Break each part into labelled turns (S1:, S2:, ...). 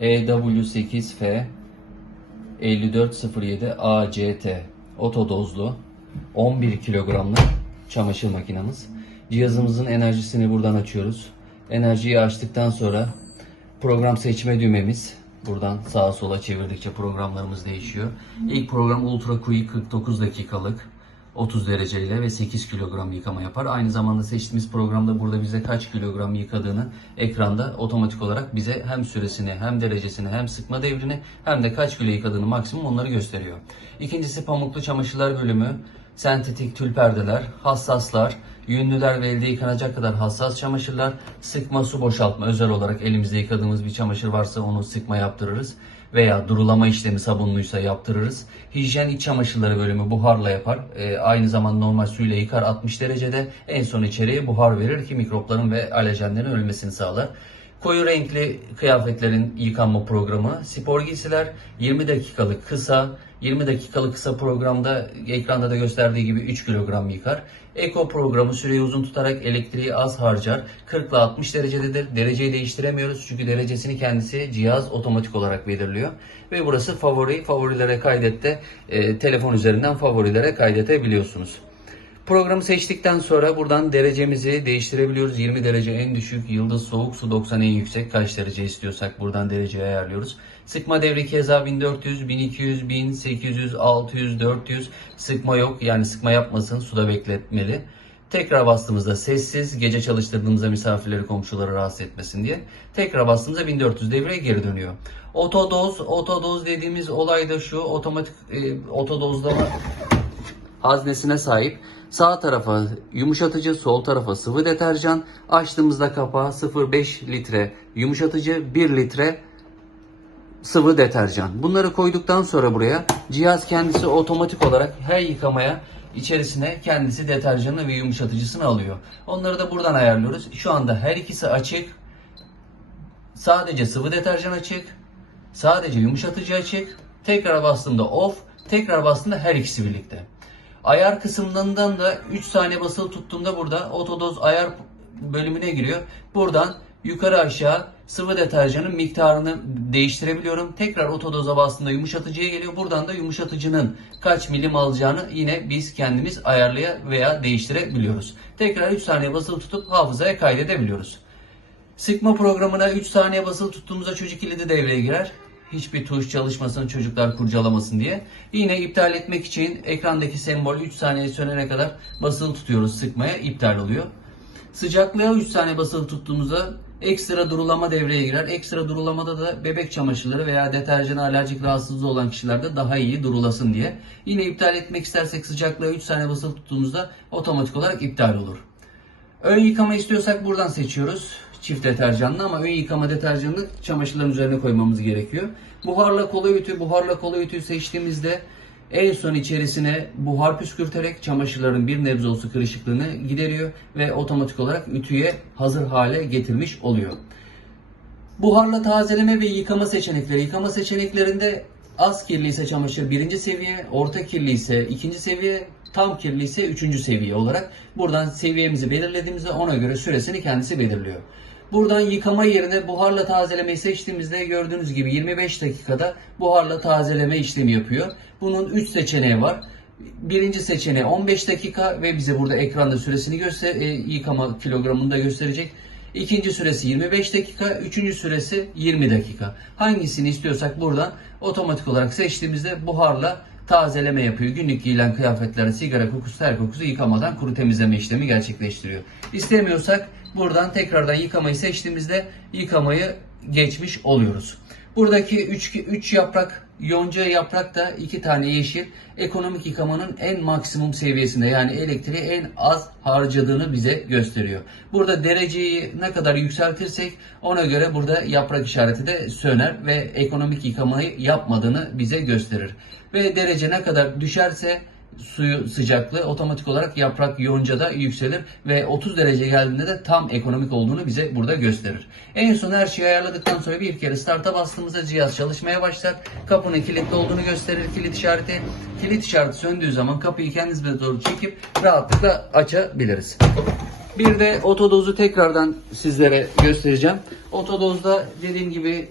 S1: EW8F 5407 ACT otodozlu 11 kilogramlık çamaşır makinamız. Cihazımızın enerjisini buradan açıyoruz. Enerjiyi açtıktan sonra program seçme düğmemiz buradan sağa sola çevirdikçe programlarımız değişiyor. İlk program Ultra Quick 49 dakikalık 30 dereceyle ve 8 kilogram yıkama yapar. Aynı zamanda seçtiğimiz programda burada bize kaç kilogram yıkadığını ekranda otomatik olarak bize hem süresini hem derecesini hem sıkma devrini hem de kaç kilo yıkadığını maksimum onları gösteriyor. İkincisi pamuklu çamaşırlar bölümü, sentetik tül perdeler, hassaslar, yünlüler ve elde yıkanacak kadar hassas çamaşırlar, sıkma su boşaltma özel olarak elimizde yıkadığımız bir çamaşır varsa onu sıkma yaptırırız veya durulama işlemi sabunluysa yaptırırız. Hijyen iç çamaşırları bölümü buharla yapar. Ee, aynı zamanda normal suyla yıkar 60 derecede. En son içeriye buhar verir ki mikropların ve alerjenlerin ölmesini sağlar. Koyu renkli kıyafetlerin yıkanma programı, spor giysiler 20 dakikalık kısa, 20 dakikalık kısa programda ekranda da gösterdiği gibi 3 kilogram yıkar. Eko programı süreyi uzun tutarak elektriği az harcar. 40 ile 60 derecededir. Dereceyi değiştiremiyoruz çünkü derecesini kendisi cihaz otomatik olarak belirliyor. Ve burası favori, favorilere kaydette e, telefon üzerinden favorilere kaydedebiliyorsunuz. Programı seçtikten sonra buradan derecemizi değiştirebiliyoruz. 20 derece en düşük, yıldız soğuk, su 90 en yüksek. Kaç derece istiyorsak buradan dereceyi ayarlıyoruz. Sıkma devri keza 1400, 1200, 1800, 600, 400. Sıkma yok yani sıkma yapmasın suda bekletmeli. Tekrar bastığımızda sessiz, gece çalıştırdığımızda misafirleri komşuları rahatsız etmesin diye. Tekrar bastığımızda 1400 devreye geri dönüyor. Otodoz, otodoz dediğimiz olay da şu, otomatik e, otodozlama haznesine sahip. Sağ tarafa yumuşatıcı, sol tarafa sıvı deterjan. Açtığımızda kapağı 0,5 litre yumuşatıcı, 1 litre sıvı deterjan. Bunları koyduktan sonra buraya cihaz kendisi otomatik olarak her yıkamaya içerisine kendisi deterjanı ve yumuşatıcısını alıyor. Onları da buradan ayarlıyoruz. Şu anda her ikisi açık. Sadece sıvı deterjan açık. Sadece yumuşatıcı açık. Tekrar bastığımda off. Tekrar bastığımda her ikisi birlikte. Ayar kısmından da 3 saniye basılı tuttuğumda burada otodoz ayar bölümüne giriyor. Buradan yukarı aşağı sıvı deterjanın miktarını değiştirebiliyorum. Tekrar otodoza bastığımda yumuşatıcıya geliyor. Buradan da yumuşatıcının kaç milim alacağını yine biz kendimiz ayarlaya veya değiştirebiliyoruz. Tekrar 3 saniye basılı tutup hafızaya kaydedebiliyoruz. Sıkma programına 3 saniye basılı tuttuğumuzda çocuk kilidi devreye girer. Hiçbir tuş çalışmasın çocuklar kurcalamasın diye. Yine iptal etmek için ekrandaki sembol 3 saniye sönene kadar basılı tutuyoruz sıkmaya iptal oluyor. Sıcaklığa 3 saniye basılı tuttuğumuzda ekstra durulama devreye girer. Ekstra durulamada da bebek çamaşırları veya deterjana alerjik rahatsızlığı olan kişilerde daha iyi durulasın diye. Yine iptal etmek istersek sıcaklığa 3 saniye basılı tuttuğumuzda otomatik olarak iptal olur. Ön yıkama istiyorsak buradan seçiyoruz. Çift deterjanlı ama ön yıkama deterjanını çamaşırların üzerine koymamız gerekiyor. Buharla kolay ütü, buharla kolay ütü seçtiğimizde en son içerisine buhar püskürterek çamaşırların bir nebze olsa kırışıklığını gideriyor ve otomatik olarak ütüye hazır hale getirmiş oluyor. Buharla tazeleme ve yıkama seçenekleri. Yıkama seçeneklerinde az kirli ise çamaşır birinci seviye, orta kirli ise ikinci seviye, tam kirli ise üçüncü seviye olarak buradan seviyemizi belirlediğimizde ona göre süresini kendisi belirliyor. Buradan yıkama yerine buharla tazelemeyi seçtiğimizde gördüğünüz gibi 25 dakikada buharla tazeleme işlemi yapıyor. Bunun 3 seçeneği var. Birinci seçeneği 15 dakika ve bize burada ekranda süresini göster e, yıkama kilogramını da gösterecek. İkinci süresi 25 dakika, üçüncü süresi 20 dakika. Hangisini istiyorsak buradan otomatik olarak seçtiğimizde buharla tazeleme yapıyor. Günlük giyilen kıyafetlere sigara kokusu, ter kokusu yıkamadan kuru temizleme işlemi gerçekleştiriyor. İstemiyorsak buradan tekrardan yıkamayı seçtiğimizde yıkamayı geçmiş oluyoruz. Buradaki 3 3 yaprak yonca yaprak da 2 tane yeşil ekonomik yıkamanın en maksimum seviyesinde yani elektriği en az harcadığını bize gösteriyor. Burada dereceyi ne kadar yükseltirsek ona göre burada yaprak işareti de söner ve ekonomik yıkamayı yapmadığını bize gösterir. Ve derece ne kadar düşerse suyu sıcaklığı otomatik olarak yaprak yoncada yükselir ve 30 derece geldiğinde de tam ekonomik olduğunu bize burada gösterir. En son her şeyi ayarladıktan sonra bir kere start'a bastığımızda cihaz çalışmaya başlar. Kapının kilitli olduğunu gösterir kilit işareti. Kilit işareti söndüğü zaman kapıyı kendimize doğru çekip rahatlıkla açabiliriz. Bir de otodozu tekrardan sizlere göstereceğim. Otodozda dediğim gibi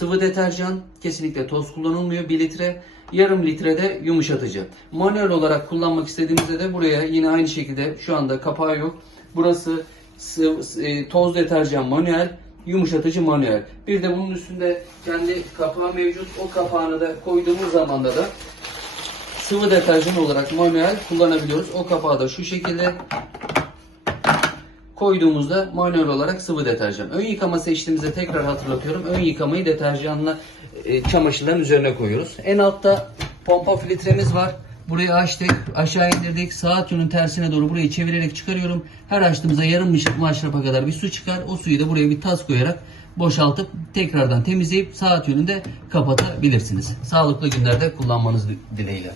S1: Sıvı deterjan kesinlikle toz kullanılmıyor 1 litre. Yarım litre de yumuşatıcı. Manuel olarak kullanmak istediğimizde de buraya yine aynı şekilde şu anda kapağı yok. Burası e, toz deterjan manuel, yumuşatıcı manuel. Bir de bunun üstünde kendi kapağı mevcut. O kapağını da koyduğumuz zaman da sıvı deterjan olarak manuel kullanabiliyoruz. O kapağı da şu şekilde koyduğumuzda manuel olarak sıvı deterjan. Ön yıkama seçtiğimizde tekrar hatırlatıyorum. Ön yıkamayı deterjanla e, çamaşırların üzerine koyuyoruz. En altta pompa filtremiz var. Burayı açtık, aşağı indirdik. Saat yönün tersine doğru burayı çevirerek çıkarıyorum. Her açtığımızda yarım maşrapa kadar bir su çıkar. O suyu da buraya bir tas koyarak boşaltıp tekrardan temizleyip saat yönünde kapatabilirsiniz. Sağlıklı günlerde kullanmanız dileğiyle.